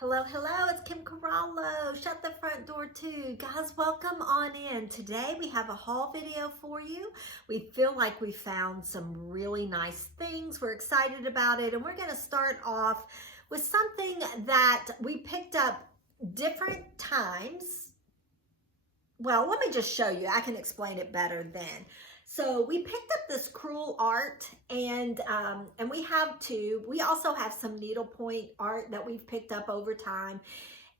Hello, hello, it's Kim Corallo. Shut the front door too. Guys, welcome on in. Today we have a haul video for you. We feel like we found some really nice things. We're excited about it, and we're gonna start off with something that we picked up different times. Well, let me just show you. I can explain it better then. So we picked up this crewel art, and we have two. We also have some needlepoint art that we've picked up over time.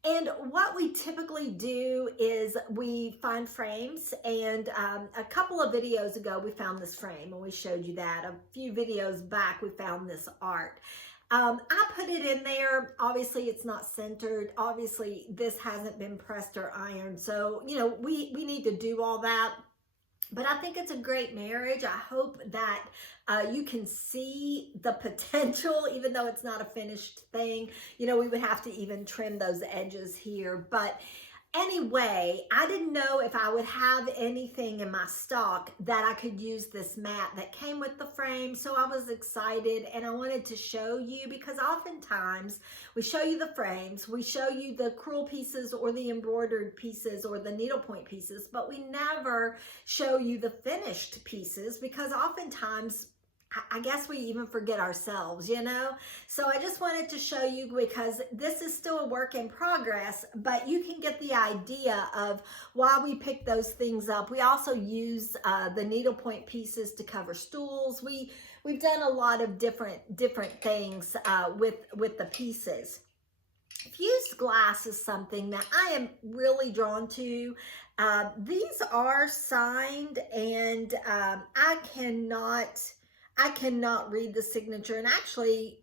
And what we typically do is we find frames, and a couple of videos ago we found this frame, and we showed you that. A few videos back we found this art. I put it in there. Obviously it's not centered. Obviously this hasn't been pressed or ironed. So, you know, we need to do all that. But I think it's a great marriage. I hope that you can see the potential, even though it's not a finished thing. You know, we would have to even trim those edges here. But anyway, I didn't know if I would have anything in my stock that I could use this mat that came with the frame. So I was excited, and I wanted to show you, because oftentimes we show you the frames, we show you the crewel pieces or the embroidered pieces or the needlepoint pieces, but we never show you the finished pieces, because oftentimes I guess we even forget ourselves, you know? So I just wanted to show you, because this is still a work in progress, but you can get the idea of why we pick those things up. We also use the needlepoint pieces to cover stools. We've done a lot of different things with the pieces. Fused glass is something that I am really drawn to. These are signed, and I cannot read the signature, and actually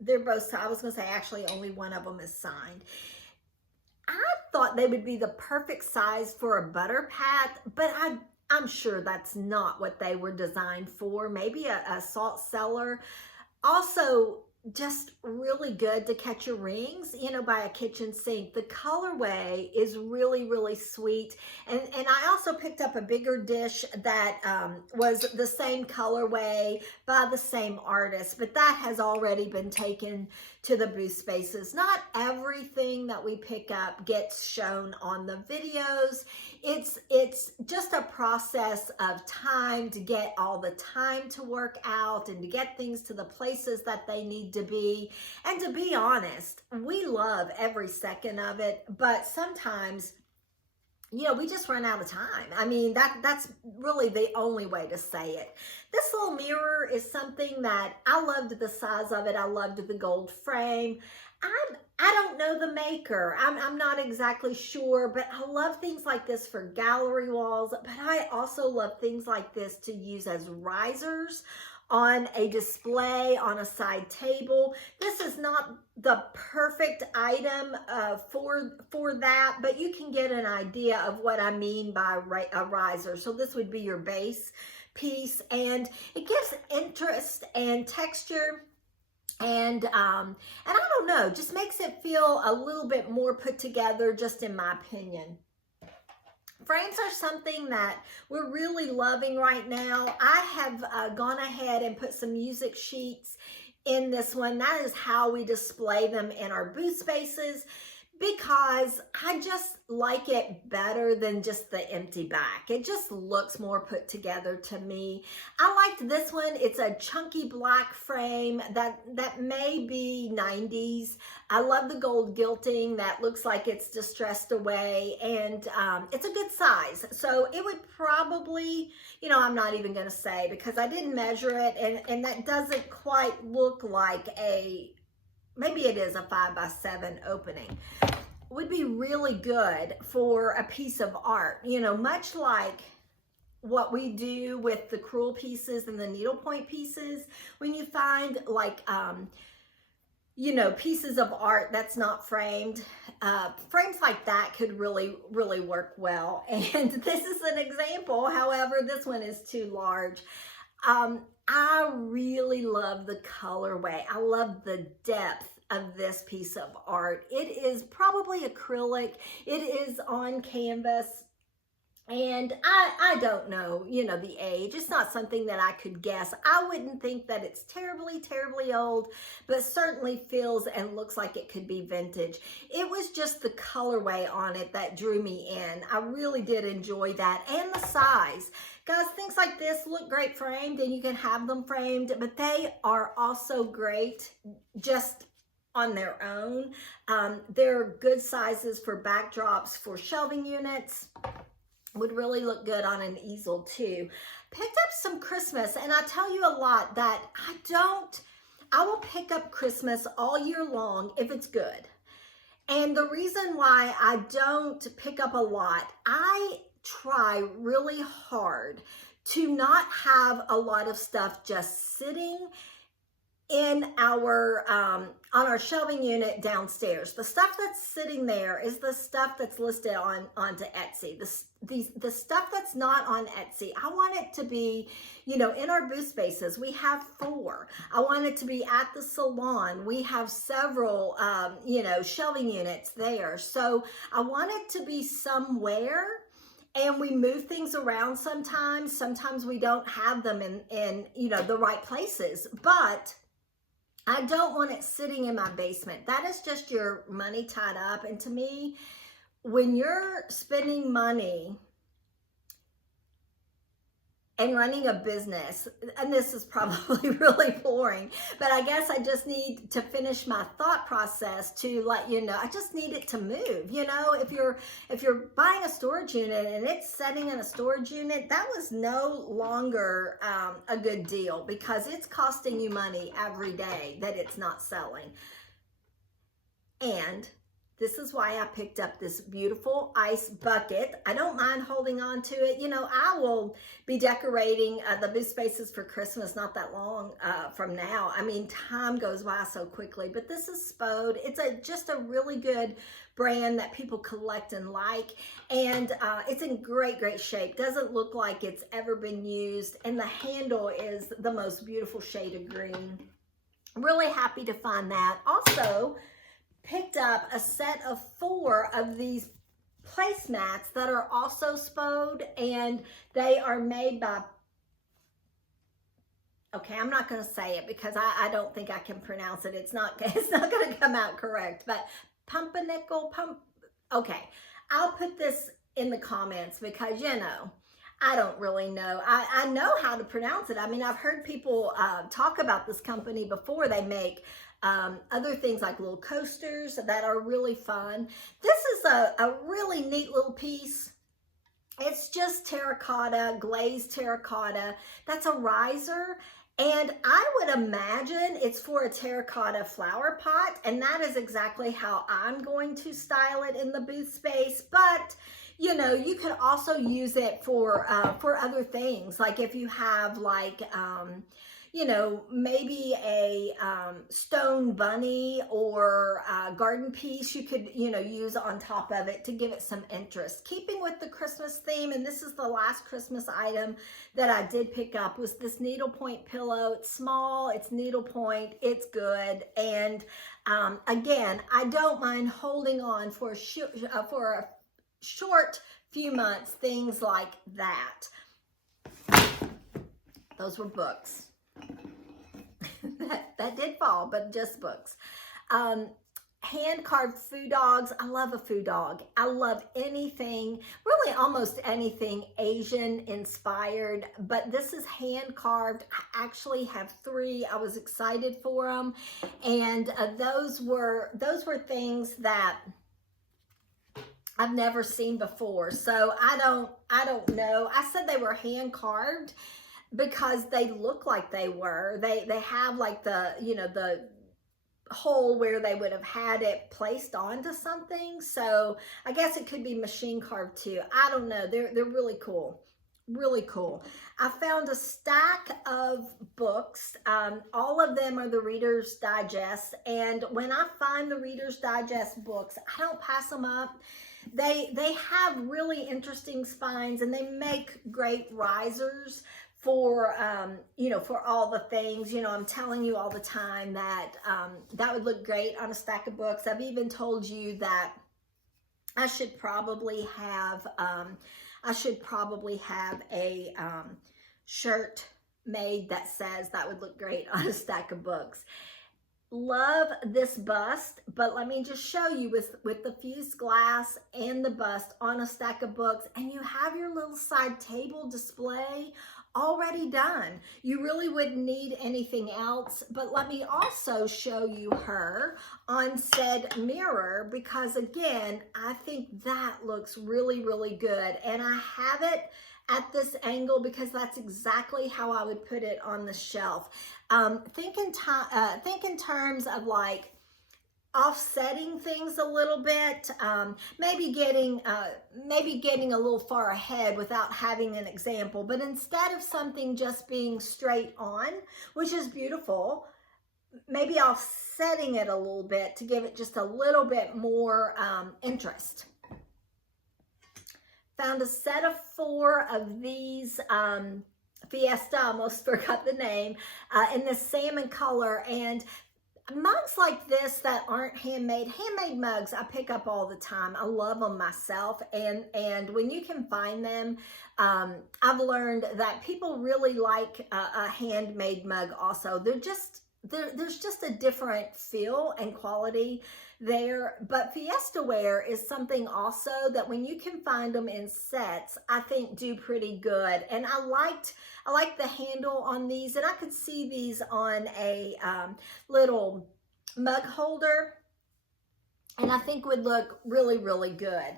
they're both, I was gonna say actually only one of them is signed. I thought they would be the perfect size for a butter pat, but I'm sure that's not what they were designed for. Maybe a salt cellar. Also, just really good to catch your rings, you know, by a kitchen sink. The colorway is really sweet. And I also picked up a bigger dish that was the same colorway by the same artist, but that has already been taken to the booth spaces. Not everything that we pick up gets shown on the videos. It's just a process of time to get all the time to work out and to get things to the places that they need to be. And to be honest, we love every second of it, but sometimes, you know, we just run out of time. I mean, that's really the only way to say it. This little mirror is something that I loved the size of it. I loved the gold frame. I don't know the maker. I'm not exactly sure, but I love things like this for gallery walls, but I also love things like this to use as risers on a display on a side table. This is not the perfect item for that, but you can get an idea of what I mean by a riser. So this would be your base piece, and it gives interest and texture. And I don't know, just makes it feel a little bit more put together, just in my opinion. Frames are something that we're really loving right now. I have gone ahead and put some music sheets in this one. That is how we display them in our booth spaces, because I just like it better than just the empty back. It just looks more put together to me. I liked this one. It's a chunky black frame that may be 90s. I love the gold gilting that looks like it's distressed away, and it's a good size. So it would probably, you know, I'm not even gonna say, because I didn't measure it, and that doesn't quite look like maybe it is a 5x7 opening. Would be really good for a piece of art, you know, much like what we do with the crewel pieces and the needlepoint pieces. When you find like, you know, pieces of art that's not framed, frames like that could really work well. And this is an example. However, this one is too large. I really love the colorway. I love the depth of this piece of art. It is probably acrylic. It is on canvas. And I don't know, you know, the age. It's not something that I could guess. I wouldn't think that it's terribly, terribly old, but certainly feels and looks like it could be vintage. It was just the colorway on it that drew me in. I really did enjoy that, and the size. Guys, things like this look great framed, and you can have them framed, but they are also great just on their own. They're good sizes for backdrops for shelving units. Would really look good on an easel too. Picked up some Christmas, and I tell you a lot that I will pick up Christmas all year long if it's good. And the reason why I don't pick up a lot, I try really hard to not have a lot of stuff just sitting in our on our shelving unit downstairs. The stuff that's sitting there is the stuff that's listed onto Etsy. The stuff that's not on Etsy, I want it to be, you know, in our booth spaces. We have 4. I want it to be at the salon. We have several, you know, shelving units there. So I want it to be somewhere. And we move things around sometimes. Sometimes we don't have them in you know, the right places. But I don't want it sitting in my basement. That is just your money tied up. And to me, when you're spending money and running a business, and this is probably really boring, but I guess I just need to finish my thought process to let you know, I just need it to move. You know, if you're buying a storage unit and it's sitting in a storage unit, that was no longer a good deal, because it's costing you money every day that it's not selling. And this is why I picked up this beautiful ice bucket. I don't mind holding on to it. You know, I will be decorating the booth spaces for Christmas not that long from now. I mean, time goes by so quickly, but this is Spode. It's just a really good brand that people collect and like, and it's in great, great shape. Doesn't look like it's ever been used, and the handle is the most beautiful shade of green. Really happy to find that. Also, picked up a set of 4 of these placemats that are also Spode, and they are made by, okay, I'm not going to say it because I don't think I can pronounce it. It's not going to come out correct, but okay, I'll put this in the comments because, you know, I don't really know. I know how to pronounce it. I mean, I've heard people talk about this company before. They make other things like little coasters that are really fun. This is a really neat little piece. It's just terracotta, glazed terracotta. That's a riser. And I would imagine it's for a terracotta flower pot. And that is exactly how I'm going to style it in the booth space. But you know, you can also use it for other things. Like if you have like, you know, maybe a stone bunny or a garden piece you could, you know, use on top of it to give it some interest. Keeping with the Christmas theme, and this is the last Christmas item that I did pick up, was this needlepoint pillow. It's small, it's needlepoint, it's good. And again, I don't mind holding on for a short few months, things like that. Those were books. that did fall, but just books. Hand-carved food dogs. I love a food dog. I love anything, really almost anything Asian inspired, but this is hand-carved. I actually have 3. I was excited for them, and those were things that I've never seen before. So I don't know. I said they were hand carved because they look like they were. They have like the, you know, the hole where they would have had it placed onto something. So I guess it could be machine carved too. I don't know. They're really cool. Really cool. I found a stack of books. All of them are the Reader's Digest. And when I find the Reader's Digest books, I don't pass them up. They have really interesting spines, and they make great risers for, you know, for all the things. You know, I'm telling you all the time that that would look great on a stack of books. I've even told you that I should probably have I should probably have a shirt made that says that would look great on a stack of books. Love this bust, but let me just show you with the fused glass and the bust on a stack of books, and you have your little side table display already done. You really wouldn't need anything else, but let me also show you her on said mirror, because again, I think that looks really, really good. And I have it at this angle because that's exactly how I would put it on the shelf. Think in terms of like offsetting things a little bit, maybe getting a little far ahead without having an example, but instead of something just being straight on, which is beautiful, maybe offsetting it a little bit to give it just a little bit more interest. Found a set of 4 of these Fiesta, I almost forgot the name, in this salmon color. And mugs like this that aren't handmade mugs I pick up all the time. I love them myself, and when you can find them, I've learned that people really like a handmade mug also. There's just a different feel and quality there. But Fiesta ware is something also that when you can find them in sets, I think do pretty good. And I like the handle on these, and I could see these on a little mug holder, and I think would look really, really good.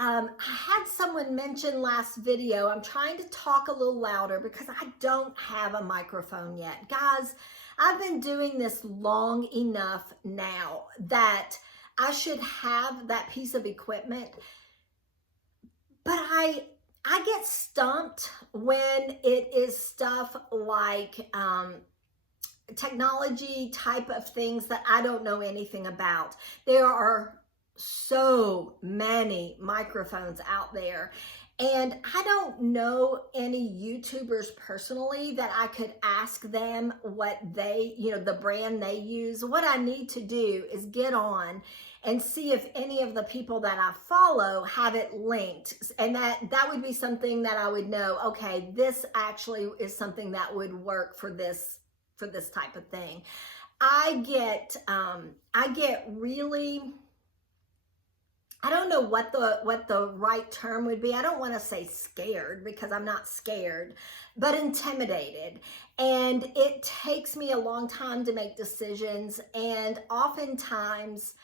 I had someone mention last video, I'm trying to talk a little louder because I don't have a microphone yet. Guys, I've been doing this long enough now that I should have that piece of equipment, but I get stumped when it is stuff like technology type of things that I don't know anything about. There are so many microphones out there, and I don't know any YouTubers personally that I could ask them what they, the brand they use. What I need to do is get on and see if any of the people that I follow have it linked. And that would be something that I would know, okay, this actually is something that would work for this type of thing. I get really, I don't know what the right term would be. I don't want to say scared because I'm not scared, but intimidated. And it takes me a long time to make decisions. And oftentimes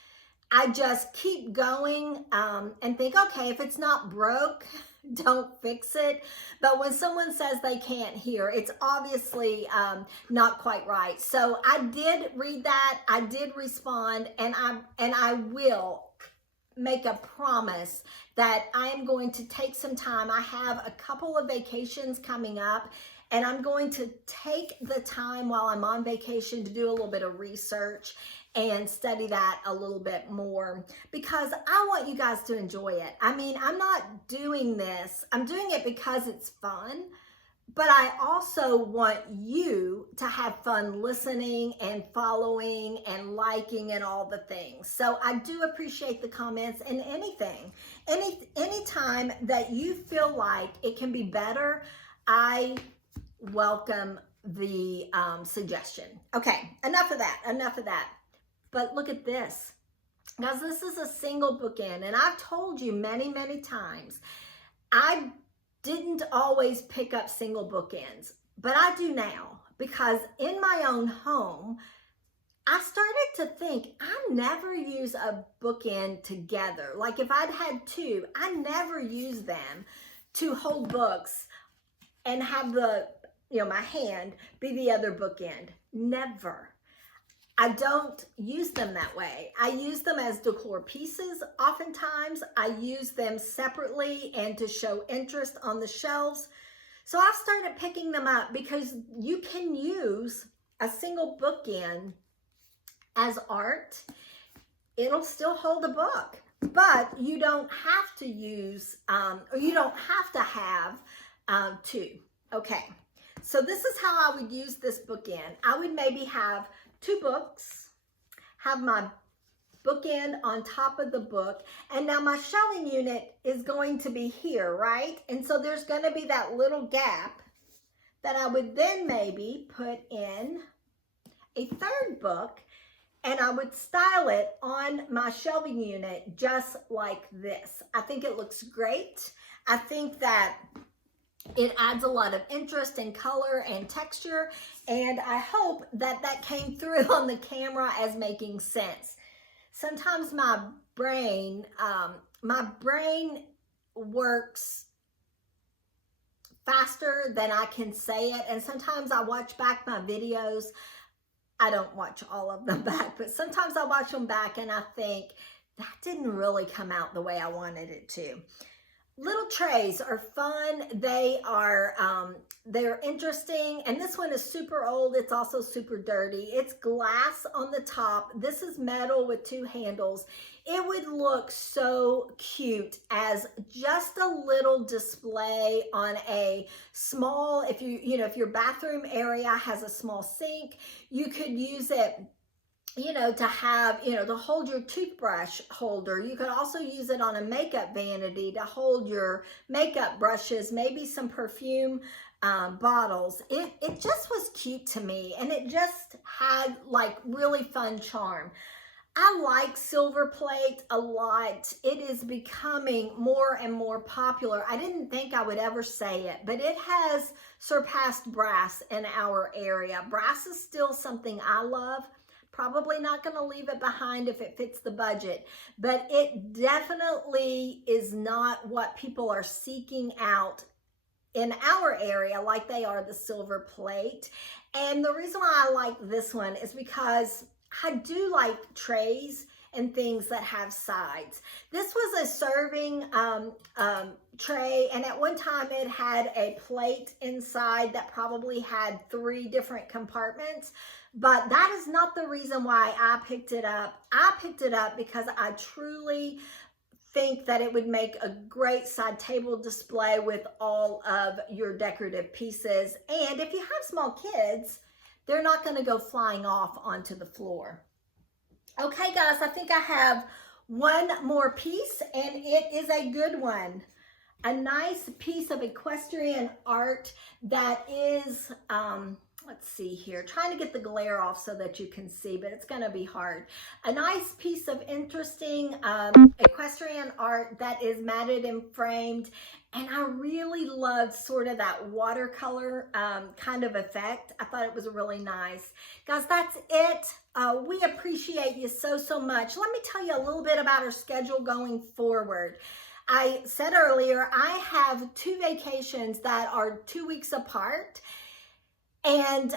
I just keep going and think, okay, if it's not broke, don't fix it. But when someone says they can't hear, it's obviously not quite right. So I did read that. I did respond, and I will make a promise that I am going to take some time. I have a couple of vacations coming up, and I'm going to take the time while I'm on vacation to do a little bit of research and study that a little bit more, because I want you guys to enjoy it. I mean, I'm not doing this, I'm doing it because it's fun, but I also want you to have fun listening and following and liking and all the things. So I do appreciate the comments, and anytime that you feel like it can be better, I welcome the suggestion. Okay, enough of that. But look at this. Guys, this is a single bookend, and I've told you many, many times, I didn't always pick up single bookends, but I do now, because in my own home, I started to think I never use a bookend together. Like if I'd had 2, I never use them to hold books and have the, my hand be the other bookend. Never. I don't use them that way. I use them as decor pieces. Oftentimes, I use them separately and to show interest on the shelves. So I've started picking them up because you can use a single bookend as art. It'll still hold a book, but you don't have to use, or you don't have to have 2. Okay, so this is how I would use this bookend. I would maybe have 2 books, have my bookend on top of the book. And now my shelving unit is going to be here, right? And so there's going to be that little gap that I would then maybe put in a third book, and I would style it on my shelving unit just like this. I think it looks great. I think that it adds a lot of interest and color and texture, and I hope that that came through on the camera as making sense. Sometimes my brain works faster than I can say it, and sometimes I watch back my videos. I don't watch all of them back, but sometimes I watch them back and I think that didn't really come out the way I wanted it to. Little trays are fun. They are, they're interesting. And this one is super old. It's also super dirty. It's glass on the top. This is metal with two handles. It would look so cute as just a little display on a small, if your bathroom area has a small sink, you could use it, to have, to hold your toothbrush holder. You could also use it on a makeup vanity to hold your makeup brushes, maybe some perfume bottles. It just was cute to me, and it just had like really fun charm. I like silver plate a lot. It is becoming more and more popular. I didn't think I would ever say it, but it has surpassed brass in our area. Brass is still something I love. Probably not going to leave it behind if it fits the budget, but it definitely is not what people are seeking out in our area like they are the silver plate. And the reason why I like this one is because I do like trays and things that have sides. This was a serving tray, and at one time it had a plate inside that probably had 3 different compartments, but that is not the reason why I picked it up. I picked it up because I truly think that it would make a great side table display with all of your decorative pieces. And if you have small kids, they're not going to go flying off onto the floor. Okay, guys, I think I have one more piece, and it is a good one. A nice piece of equestrian art that is, let's see here, trying to get the glare off so that you can see, but it's going to be hard. A nice piece of interesting equestrian art that is matted and framed, and I really loved sort of that watercolor kind of effect. I thought it was really nice. Guys, that's it. We appreciate you so much. Let me tell you a little bit about our schedule going forward. I said earlier, I have 2 vacations that are 2 weeks apart. And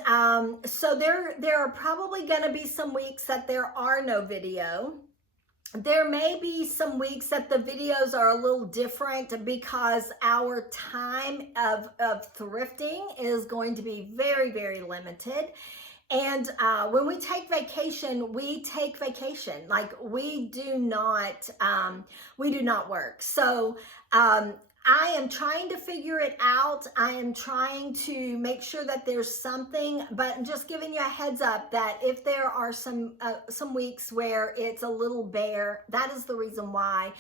so there are probably going to be some weeks that there are no video. There may be some weeks that the videos are a little different because our time of thrifting is going to be very limited. And when we take vacation, we take vacation. Like we do not work. So I am trying to figure it out. I am trying to make sure that there's something, but I'm just giving you a heads up that if there are some weeks where it's a little bare, that is the reason why.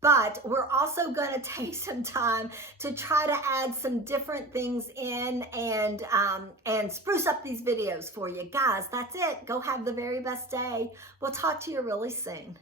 But we're also going to take some time to try to add some different things in and spruce up these videos for you. Guys, that's it. Go have the very best day. We'll talk to you really soon.